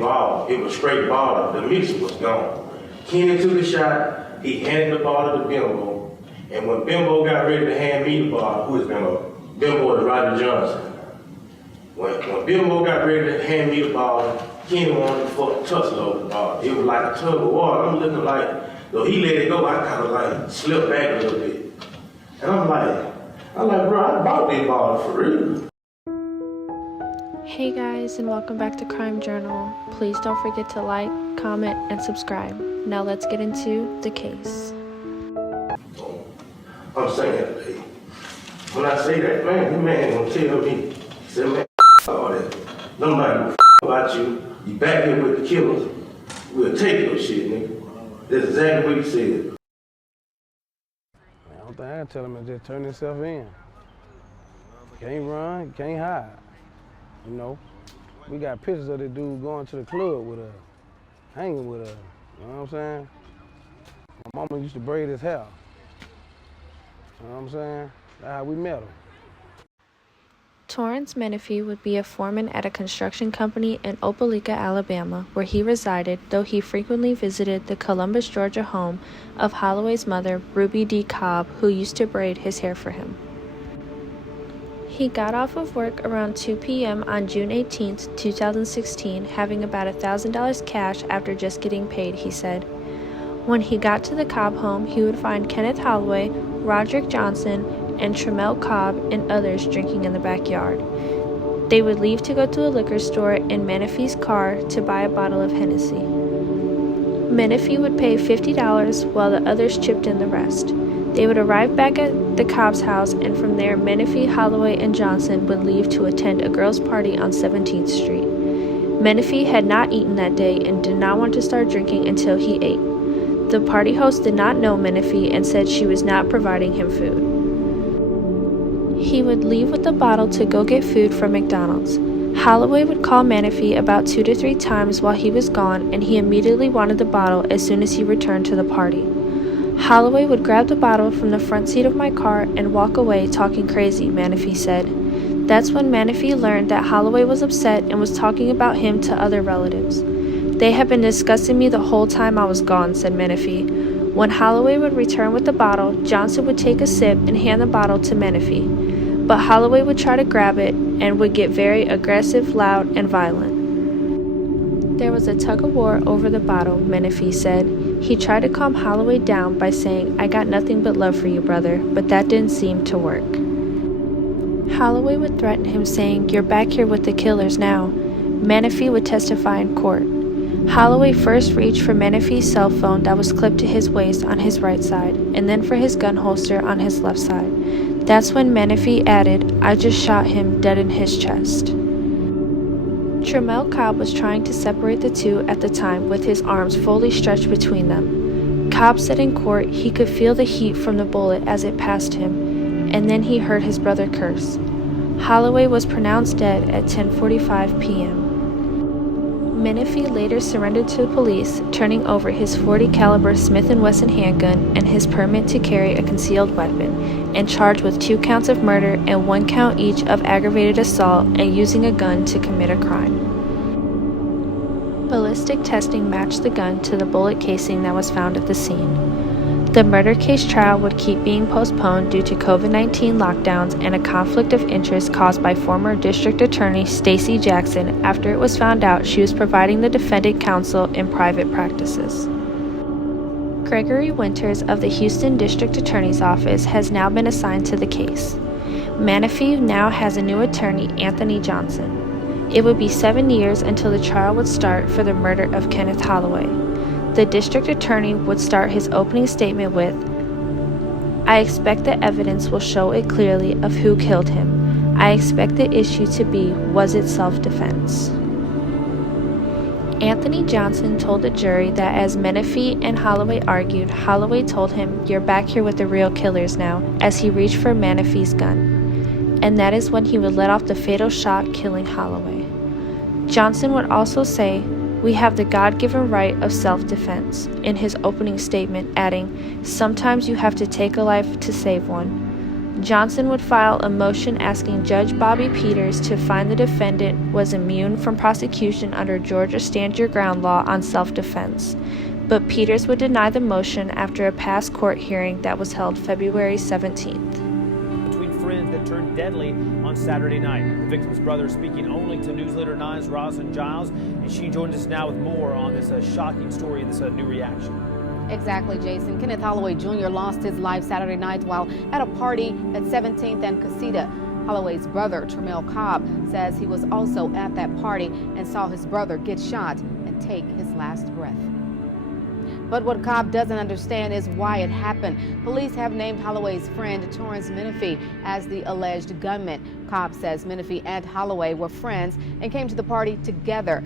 involved. It was straight bottle. The mixer was gone. Kenny took a shot. He handed the bottle to Bimbo. And when Bimbo got ready to hand me the bottle, who is Bimbo? Bimbo is Roger Johnson. When Bimbo got ready to hand me the bottle, Kenny wanted to fuck tussle over the bottle. It was like a tug of war. I'm looking like, though he let it go, I kind of like slipped back a little bit. And I'm like, bro, I bought this bottle for real. Hey guys, and welcome back to Crime Journal. Please don't forget to like, comment, and subscribe. Now let's get into the case. I'm saying, hey, when I say that, man, this man gonna tell me, he said, man, all that. Nobody about you. You back here with the killers. We'll take your shit, nigga. That's exactly what he said. I don't think I can tell him to just turn himself in. Can't run, can't hide. You know, we got pictures of the dude going to the club with her, hanging with her. You know what I'm saying? My mama used to braid his hair. You know what I'm saying? That's how we met him. Torrance Menifee would be a foreman at a construction company in Opelika, Alabama, where he resided, though he frequently visited the Columbus, Georgia home of Holloway's mother, Ruby D. Cobb, who used to braid his hair for him. He got off of work around 2 p.m. on June 18, 2016, having about $1,000 cash after just getting paid, he said. When he got to the Cobb home, he would find Kenneth Holloway, Roderick Johnson, and Tremel Cobb and others drinking in the backyard. They would leave to go to a liquor store in Menifee's car to buy a bottle of Hennessy. Menifee would pay $50 while the others chipped in the rest. They would arrive back at the Cobb's house, and from there, Menifee, Holloway, and Johnson would leave to attend a girls' party on 17th Street. Menifee had not eaten that day and did not want to start drinking until he ate. The party host did not know Menifee and said she was not providing him food. He would leave with the bottle to go get food from McDonald's. Holloway would call Menifee about 2 to 3 times while he was gone, and he immediately wanted the bottle as soon as he returned to the party. Holloway would grab the bottle from the front seat of my car and walk away talking crazy, Menifee said. That's when Menifee learned that Holloway was upset and was talking about him to other relatives. They had been discussing me the whole time I was gone, said Menifee. When Holloway would return with the bottle, Johnson would take a sip and hand the bottle to Menifee. But Holloway would try to grab it and would get very aggressive, loud, and violent. There was a tug-of-war over the bottle, Menifee said. He tried to calm Holloway down by saying, I got nothing but love for you, brother, but that didn't seem to work. Holloway would threaten him, saying, You're back here with the killers now. Menifee would testify in court. Holloway first reached for Menifee's cell phone that was clipped to his waist on his right side, and then for his gun holster on his left side. That's when Menifee added, I just shot him dead in his chest. Tremel Cobb was trying to separate the two at the time with his arms fully stretched between them. Cobb said in court he could feel the heat from the bullet as it passed him, and then he heard his brother curse. Holloway was pronounced dead at 10:45 p.m. Menifee later surrendered to police, turning over his .40 caliber Smith & Wesson handgun and his permit to carry a concealed weapon, and charged with 2 counts of murder and 1 count each of aggravated assault and using a gun to commit a crime. Ballistic testing matched the gun to the bullet casing that was found at the scene. The murder case trial would keep being postponed due to COVID-19 lockdowns and a conflict of interest caused by former District Attorney Stacey Jackson after it was found out she was providing the defendant counsel in private practices. Gregory Winters of the Houston District Attorney's Office has now been assigned to the case. Menifee now has a new attorney, Anthony Johnson. It would be 7 years until the trial would start for the murder of Kenneth Holloway. The district attorney would start his opening statement with, I expect the evidence will show it clearly of who killed him. I expect the issue to be, was it self-defense? Anthony Johnson told the jury that as Menifee and Holloway argued, Holloway told him, You're back here with the real killers now, as he reached for Menifee's gun. And that is when he would let off the fatal shot, killing Holloway. Johnson would also say, We have the God-given right of self-defense, in his opening statement, adding, Sometimes you have to take a life to save one. Johnson would file a motion asking Judge Bobby Peters to find the defendant was immune from prosecution under Georgia Stand Your Ground law on self-defense. But Peters would deny the motion after a past court hearing that was held February 17th. Between friends that turned deadly on Saturday night. The victim's brother speaking only to Newsletter 9's Rosalind Giles, and she joins us now with more on this shocking story and this new reaction. Exactly, Jason. Kenneth Holloway Jr. lost his life Saturday night while at a party at 17th and Casita. Holloway's brother, Tremel Cobb, says he was also at that party and saw his brother get shot and take his last breath. But what Cobb doesn't understand is why it happened. Police have named Holloway's friend, Torrance Menifee, as the alleged gunman. Cobb says Menifee and Holloway were friends and came to the party together.